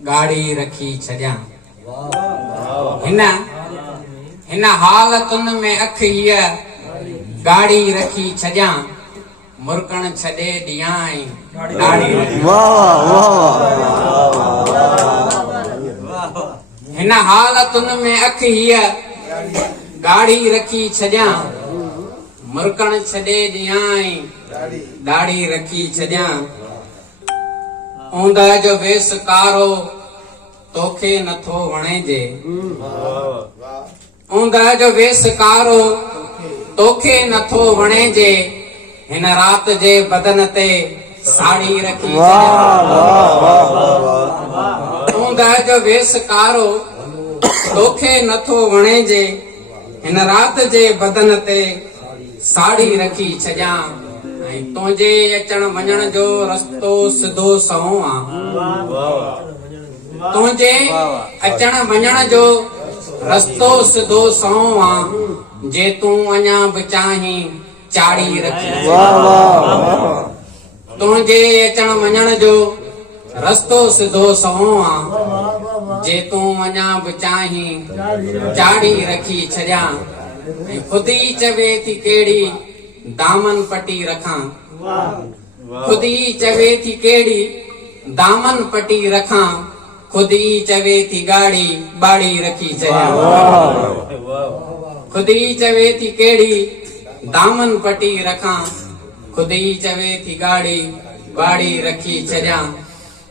गाड़ी रखी छजा। हिन हालतुन में अख हिय गाड़ी रखी छजा। मुरकण छॾे ॾियाई गाड़ी रखी। हिन हालतुन में अख हिय गाड़ी रखी छजा। मुरकण छॾे ॾियाई दाढ़ी रखी छजा। ऊंद जो वेस कारो तोखे नथो वणे जे। ऊंद जो वेस कारो तोखे नथो वणे जे। हिन रात जे बदन ते साड़ी रखी छजा। ऊंद जो वेस कारो तोखे नथो वणे जे। हिन रात जे बदन ते साड़ी रखी छजा। तुझे अचण वञण जो रस्तो सिधो सहो आ। तुझे अचण वञण जो रस्तो सिधो सहो आ। जे तू अञा बि चाहीं चाड़ी रखी। तुझे अचण वञण जो रस्तो सिधो सहो आ। जे तू अञा बि चाहीं चाड़ी रखी छजा। खुद ही चवे थी केड़ी दामन पटी रखां। खुद ही चवे थी केड़ी दामन पटी रखां। खुद ही चवे थी गाड़ी बाड़ी रखी छजा। खुद ही चवे थी केड़ी दामन पटी रखां। खुद ही चवे थी गाड़ी बाड़ी रखी छजा।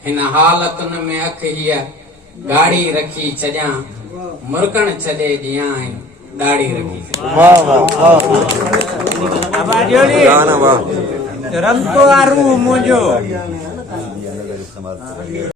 हिन हालतुन में अख हिय गाड़ी रखी छजा। मुरकण छॾे ॾियाई दाढ़ी रखी। रंग तो आरू मुझो।